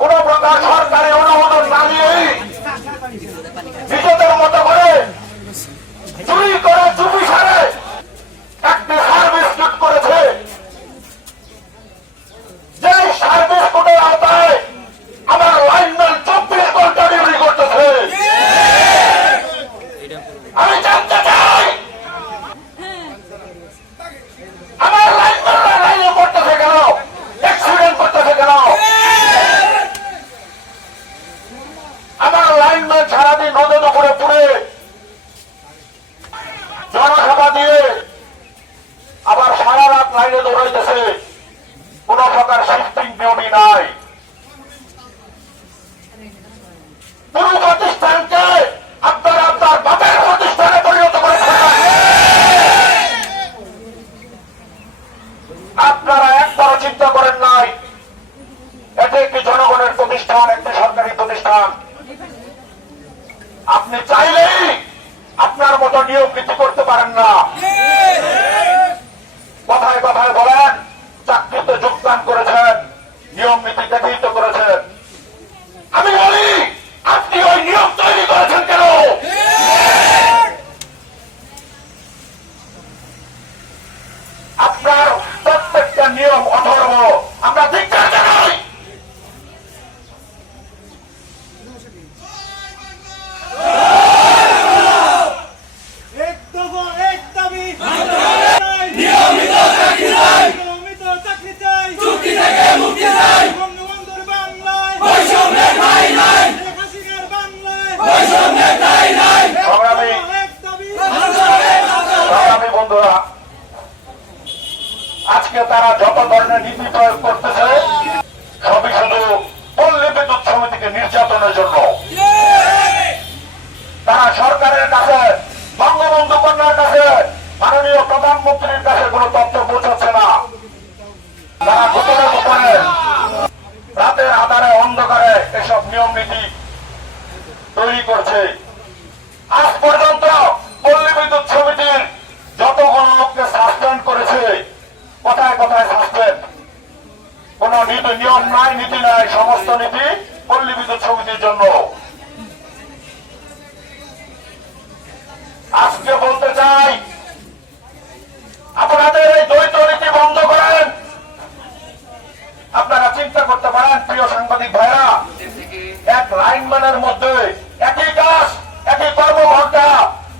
কোন প্রকার সরকারের অনুমোদন না নিয়েই নিজেদের মতো করে চুরি করে চুপি সারে একটি সার্ভিস লুট করেছে যে সার্ভিস কোডের আওতায় আমার লাইনম্যান চব্বিশ ঘণ্টা ডিউটি করতেছে আমি জানতে চাই আমার লাইনম্যানরা লাইনে করতেছে কেন অ্যাক্সিডেন্ট করতেছে কেন আমার লাইনম্যান সারাদিন রোদে করে পুড়ে জনসভা দিয়ে আবার সারা রাত লাইনে দৌড়াইতেছে। কোন প্রকার শিফটিং ডিউটি নাই পুরো প্রতিষ্ঠানকে আপনারা আপনার বাপের প্রতিষ্ঠানে পরিণত করেছেন আপনারা একবারও চিন্তা করেন নাই এটি একটি জনগণের প্রতিষ্ঠান একটি সরকারি প্রতিষ্ঠান আপনি চাইলেই আপনার মতো নিয়োগ নীতি করতে পারেন না। কথায় কথায় বলেন, চাকরিতে যোগদান করেছেন, নিয়ম নীতি দেখিত করেছেন আমি বলি আপনি ওই নিয়ম তৈরি করেছেন কেন আপনার প্রত্যেকটা নিয়ম অধর্ম আমরা ধিক্কার জানাই এক দফা এক দাবি নিয়মিত চাকরি চাই নিয়মিত চাকরি চাই চুক্তি থেকে মুক্তি চাই বঙ্গবন্ধুর বাংলায় বৈষম্যের ঠাই নাই শেখ হাসিনার বাংলায় বৈষম্যের ঠাই নাই সংগ্রামী এক দাবি বন্ধুরা, আজকে তারা যত ধরনের নীতি প্রয়োগ করতেছে, সবই শুধু পল্লী বিদ্যুৎ সমিতিকে নির্যাতনের জন্য। তারা সরকারের কাছে, বঙ্গবন্ধু কন্যার কাছে মাননীয় প্রধানমন্ত্রীর কাছে কোনো তথ্য পৌঁছাচ্ছে না তারা গোপনে গোপনে রাতের আধারে অন্ধকারে এসব নিয়ম নীতি তৈরি করছে আজ পর্যন্ত পল্লী বিদ্যুৎ সমিতির যতগুলো লোককে সাসপেন্ড করেছে কোথায় কোথায় সাসপেন্ড কোন নীতি নিয়ম নাই, নীতি নাই, সমস্ত নীতি পল্লী বিদ্যুৎ সমিতির জন্য। আজকে বলতে চাই, আপনাদের এই দ্বৈত নীতি বন্ধ করেন। আপনারা চিন্তা করতে পারেন, প্রিয় সাংবাদিক ভাইরা, এক লাইনম্যানের মধ্যে একই কাজ, একই কর্মঘণ্টা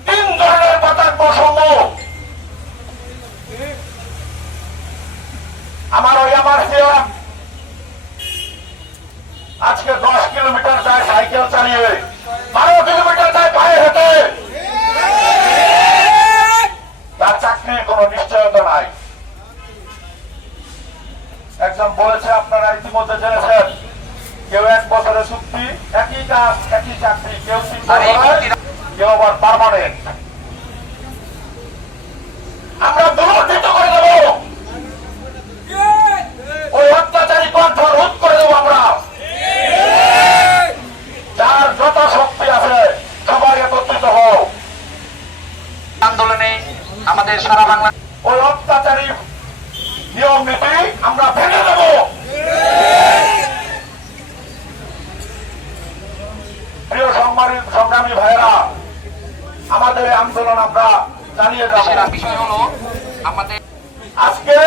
তিন ধরনের পাতার বৈষম্য। আমার ওই আমার আজকে দশ কিলোমিটার যায় সাইকেল চালিয়ে। বারো কিলোমিটার যায় পায়ে হেঁটে। তার চাকরির কোনো নিশ্চয়তা নাই। একজন বলেছে আপনারা ইতিমধ্যে জেনেছেন কেউ এক বছরের চুক্তি একই কাজ একই চাকরি কেউ কেউ আবার পারমানেন্ট আমরা দুর্নীত করে দেব ওই অত্যাচারী কণ্ঠ রোধ করে দেবো আমরা যার যত শক্তি আছে সবাই একত্রিত হোক আন্দোলনে আমাদের সারা বাংলা ওই অত্যাচারী নিয়ম নীতি আমরা ভেঙে দেব। প্রিয় সংগ্রামী সংগ্রামী ভাইরা আমাদের আন্দোলন আমরা দেশের যাব। বিষয় হলো আমাদের আজকে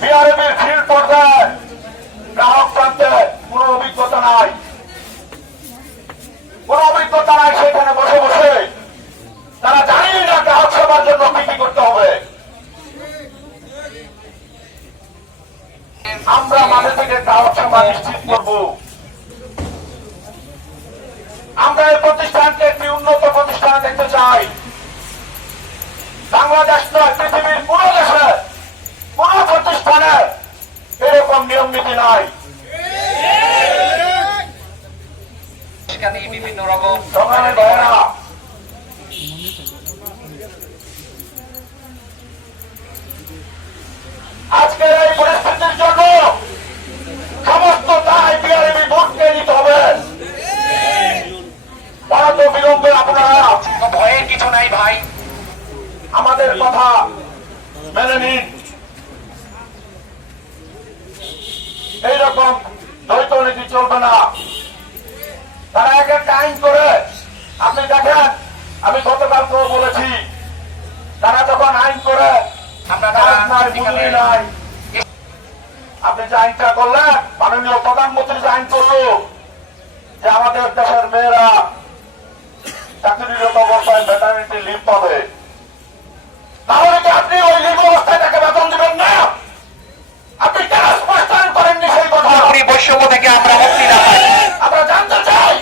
বিআরবির ফিল্ড পর্যায়ে গ্রাহক প্রান্তে কোন আমরা এই প্রতিষ্ঠানকে একটি উন্নত প্রতিষ্ঠান দেখতে চাই। বাংলাদেশ নয়, পৃথিবীর কোন দেশে, কোন প্রতিষ্ঠানে এরকম নিয়ম নীতি নাই। বিভিন্ন আজকের এই পরিস্থিতির জন্য সমস্ত দায় বিআরবি বোর্ডকে নিতে হবে অনত আপনারা ভয়ের কিছু নাই ভাই। আমাদের কথা মেনে নিন। এরকম দ্বৈত নীতি চলবে না। তারা এক একটা আইন করে আপনি দেখেন আমি গতকালকেও বলেছি তারা যখন আইন করে আপনি যে আইনটা করলেন মাননীয় প্রধানমন্ত্রী যে আইন করল যে আমাদের দেশের মেয়েরা চাকরিরত অবস্থায় ভেটারিটি লিভ পাবে। তাহলে কি আপনি ওই লিভ অবস্থায় তাকে বেতন দিবেন না? আপনি কেন স্পষ্টায়ন করেননি সেই কথা? চাকরি বৈষম্য থেকে আমরা মুক্তি না পাই। আমরা জানতে চাই।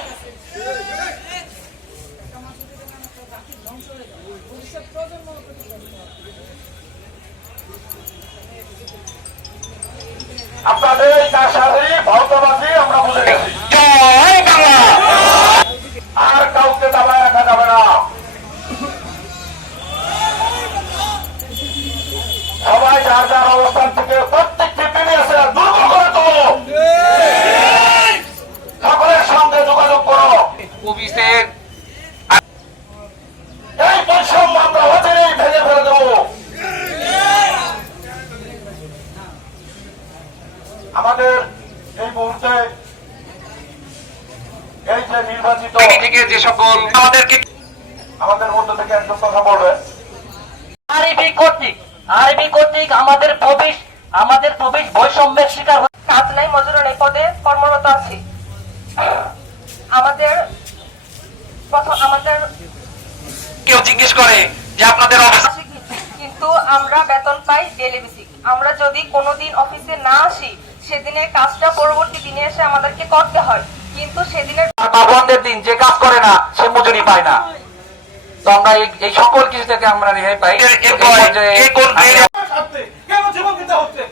আপনাদের এই কারসাজি ভৌতবাদী যার যার অবস্থান থেকে প্রত্যেকটি প্রিমিয়াসে দুর্বল করে তোলো। সকলের সঙ্গে যোগাযোগ করো। অফিসের এই বৈষম্য আমরা অচিরেই ভেঙে ফেলে দেবো। আমাদের এই মুহূর্তে এই যে নির্বাচিত থেকে যে সকল আমাদেরকে আমাদের মধ্যে থেকে একজন কথা বলবে। কর্তৃক আরবি কর্তৃক আমাদের প্রবেশ আমাদের প্রবেশ বৈষম্যের শিকার কাজ নাই মজুরি নেই পদে কর্মরত আছি। আমাদের প্রথম আমাদের কেউ জিজ্ঞেস করে যে আপনাদের কিন্তু আমরা বেতন পাই ডেলি বেসিক আমরা যদি কোনোদিন অফিসে না আসি সেদিনের কাজটা পরবর্তী দিনে এসে আমাদেরকে করতে হয়। কিন্তু সেদিনের বন্ধের দিন যে কাজ করে না সে মজুরি পায় না। তো আমরা এই- সকল কিছু থেকে আমরা রেহাই পাই। এই কেন জীবন দিতে হচ্ছে?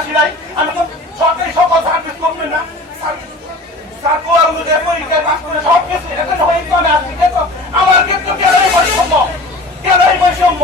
আসি নাই আমি তো সরকারি সকল সার্ভিস করবেন না। সব তো আমার ক্ষেত্রে কেন বৈষম্য কেন বৈষম্য।